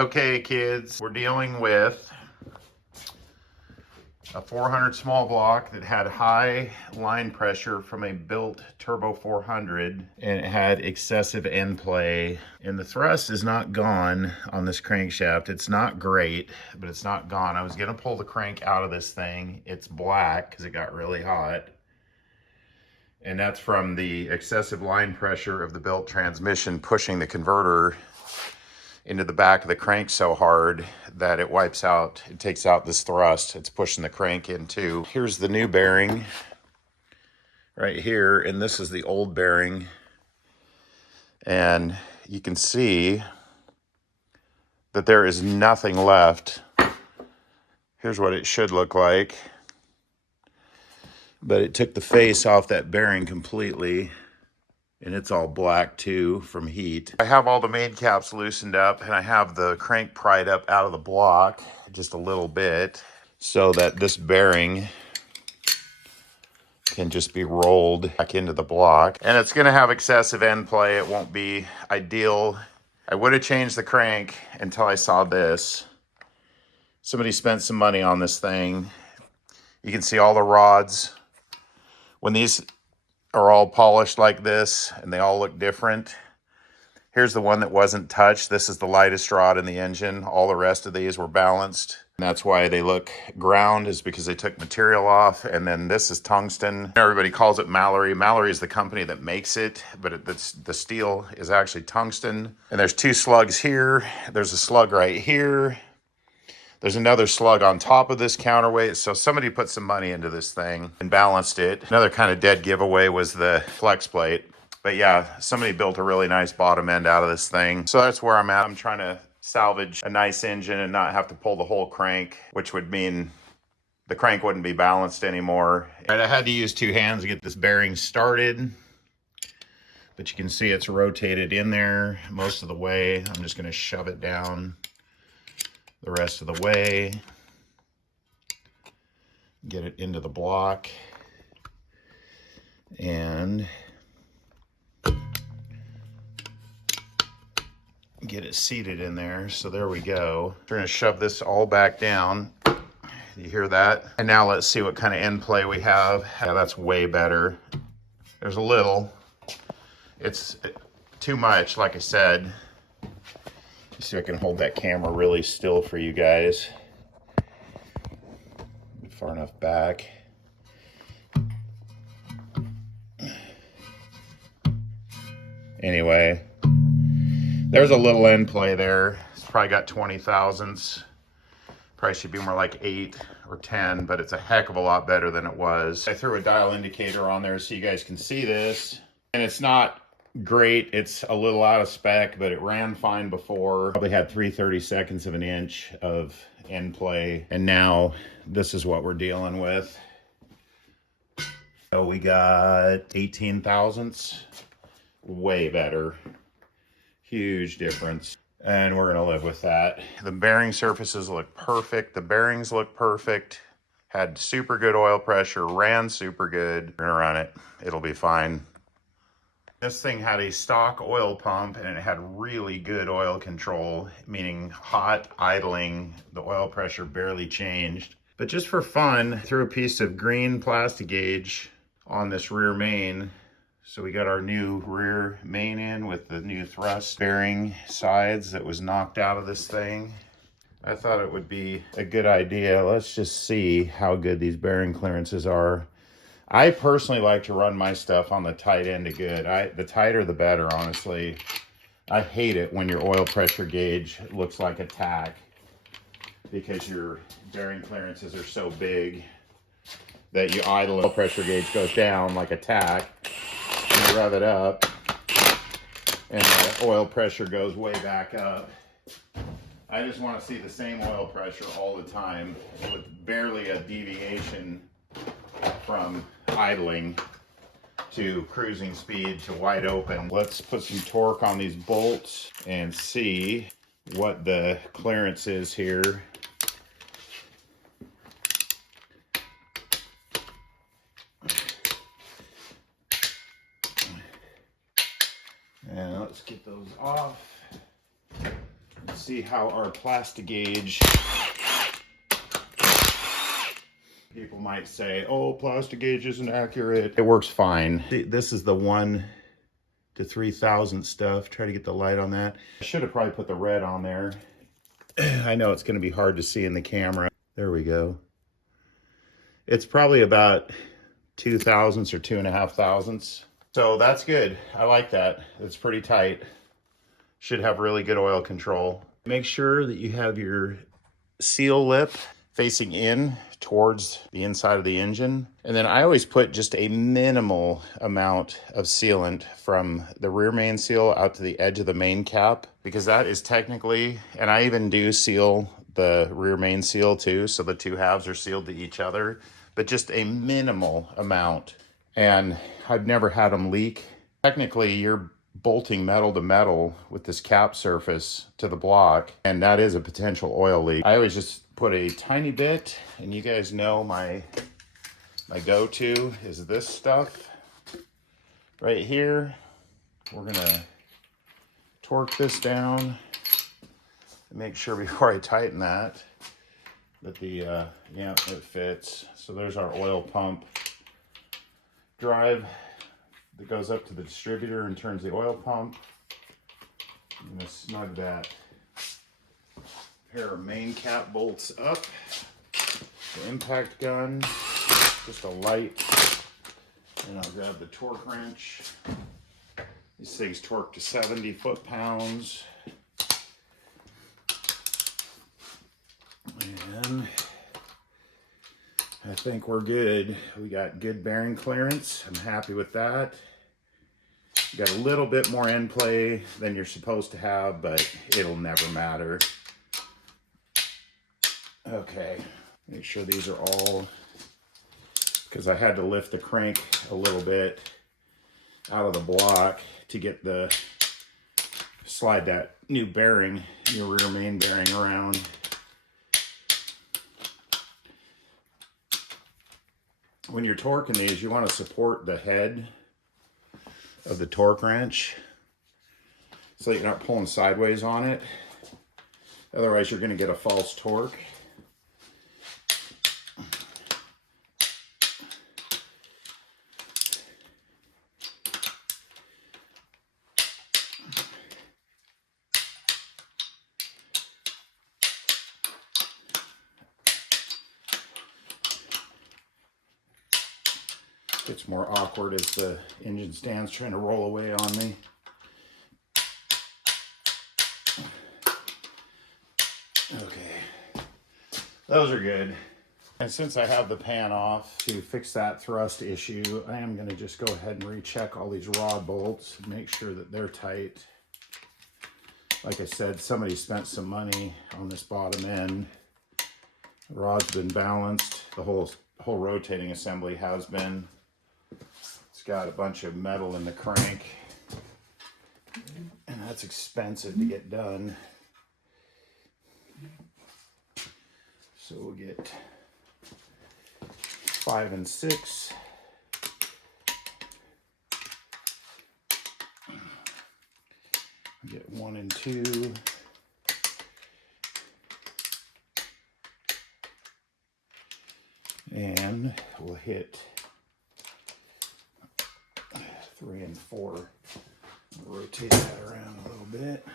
Okay, kids, we're dealing with a 400 small block that had high line pressure from a built Turbo 400, and it had excessive end play. And the thrust is not gone on this crankshaft. It's not great, but it's not gone. I was gonna pull the crank out of this thing. It's black because it got really hot. And that's from the excessive line pressure of the built transmission pushing the converter into the back of the crank so hard that it wipes out, it takes out this thrust. It's pushing the crank into. Here's the new bearing right here, and this is the old bearing. And you can see that there is nothing left. Here's what it should look like. But it took the face off that bearing completely, and it's all black too from heat. I have all the main caps loosened up, and I have the crank pried up out of the block just a little bit so that this bearing can just be rolled back into the block. And it's gonna have excessive end play. It won't be ideal. I would have changed the crank until I saw this. Somebody spent some money on this thing. You can see all the rods. When these are all polished like this and they all look different, here's the one that wasn't touched. This is the lightest rod in the engine. All the rest of these were balanced. And that's why they look ground, is because they took material off. And then this is tungsten. Everybody calls it Mallory. Mallory is the company that makes it, but the steel is actually tungsten. And there's two slugs here. There's a slug right here. There's another slug on top of this counterweight. So somebody put some money into this thing and balanced it. Another kind of dead giveaway was the flex plate. But yeah, somebody built a really nice bottom end out of this thing. So that's where I'm at. I'm trying to salvage a nice engine and not have to pull the whole crank, which would mean the crank wouldn't be balanced anymore. Right, I had to use two hands to get this bearing started. But you can see it's rotated in there most of the way. I'm just gonna shove it down the rest of the way, get it into the block, and get it seated in there. So there we go. We're gonna shove this all back down. You hear that? And now let's see what kind of end play we have. Yeah, that's way better. There's a little. It's too much, like I said. See if I can hold that camera really still for you guys. Far enough back. Anyway, there's a little end play there. It's probably got 20 thousandths. Probably should be more like 8 or 10, but it's a heck of a lot better than it was. I threw a dial indicator on there so you guys can see this. And it's not great. It's a little out of spec, but it ran fine before. Probably had 3/32 of an inch of end play. And now this is what we're dealing with. So we got 18 thousandths. Way better. Huge difference. And we're gonna live with that. The bearing surfaces look perfect. The bearings look perfect. Had super good oil pressure, ran super good. We're gonna run it. It'll be fine. This thing had a stock oil pump, and it had really good oil control, meaning hot idling. The oil pressure barely changed. But just for fun, I threw a piece of green plastic gauge on this rear main. So we got our new rear main in with the new thrust bearing sides that was knocked out of this thing. I thought it would be a good idea. Let's just see how good these bearing clearances are. I personally like to run my stuff on the tight end of good. The tighter the better, honestly. I hate it when your oil pressure gauge looks like a tack because your bearing clearances are so big that you idle and the oil pressure gauge goes down like a tack, and you rev it up and the oil pressure goes way back up. I just want to see the same oil pressure all the time with barely a deviation from idling to cruising speed to wide open. Let's put some torque on these bolts and see what the clearance is here. And let's get those off. Let's see how our plastic gauge, people might say, oh, plastic gauge isn't accurate. It works fine. This is the 1 to 3,000 stuff. Try to get the light on that. I should have probably put the red on there. I know it's going to be hard to see in the camera. There we go. It's probably about 2 thousandths or 2.5 thousandths. So that's good. I like that. It's pretty tight. Should have really good oil control. Make sure that you have your seal lip facing in towards the inside of the engine. And then I always put just a minimal amount of sealant from the rear main seal out to the edge of the main cap, because that is technically, and I even do seal the rear main seal too, so the two halves are sealed to each other, but just a minimal amount. And I've never had them leak. Technically, you're bolting metal to metal with this cap surface to the block, and that is a potential oil leak. I always just put a tiny bit, and you guys know my go-to is this stuff right here. We're gonna torque this down and make sure before I tighten that the yeah, it fits. So there's our oil pump drive that goes up to the distributor and turns the oil pump. I'm gonna snug that pair of main cap bolts up. The impact gun, just a light, and I'll grab the torque wrench. These things torque to 70 foot-pounds. And I think we're good. We got good bearing clearance. I'm happy with that. You got a little bit more end play than you're supposed to have, but it'll never matter. Okay, make sure these are all, because I had to lift the crank a little bit out of the block to get the, slide that new bearing, your rear main bearing around. When you're torquing these, you want to support the head of the torque wrench so that you're not pulling sideways on it. Otherwise, you're going to get a false torque. It's more awkward as the engine stands trying to roll away on me. Okay, those are good. And since I have the pan off, to fix that thrust issue, I am going to just go ahead and recheck all these rod bolts, make sure that they're tight. Like I said, somebody spent some money on this bottom end. The rod's been balanced. The whole rotating assembly has been. It's got a bunch of metal in the crank, and that's expensive to get done. So we'll get 5 and 6. Get 1 and 2. And we'll hit 3 and 4. Rotate that around a little bit.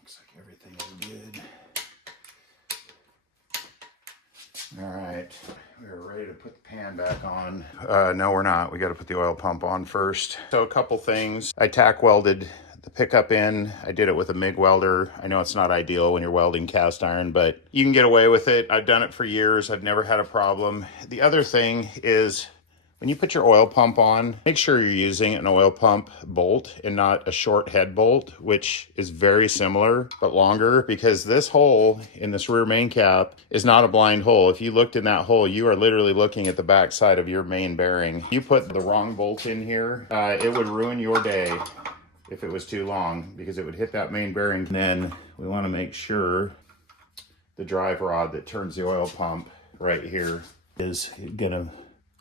Looks like everything is good. All right, we're ready to put the pan back on. No, we're not. We got to put the oil pump on first. So a couple things. I tack welded the pickup in. I did it with a MIG welder. I know it's not ideal when you're welding cast iron, but you can get away with it. I've done it for years. I've never had a problem. The other thing is when you put your oil pump on, make sure you're using an oil pump bolt and not a short head bolt, which is very similar but longer, because this hole in this rear main cap is not a blind hole. If you looked in that hole, you are literally looking at the back side of your main bearing. You put the wrong bolt in here, it would ruin your day if it was too long, because it would hit that main bearing. And then we want to make sure the drive rod that turns the oil pump right here is gonna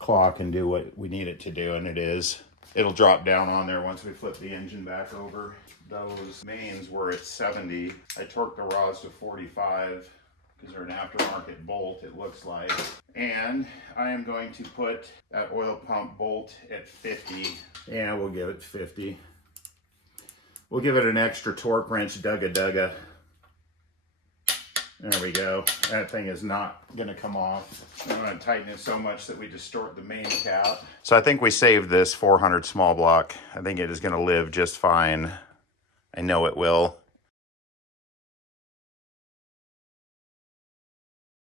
claw can do what we need it to do, and it is. It'll drop down on there once we flip the engine back over. Those mains were at 70. I torqued the rods to 45 because they're an aftermarket bolt, it looks like. And I am going to put that oil pump bolt at 50. Yeah, we'll give it 50. We'll give it an extra torque wrench, dugga. There we go. That thing is not gonna come off. I'm gonna tighten it so much that we distort the main cap. So I think we saved this 400 small block. I think it is gonna live just fine. I know it will.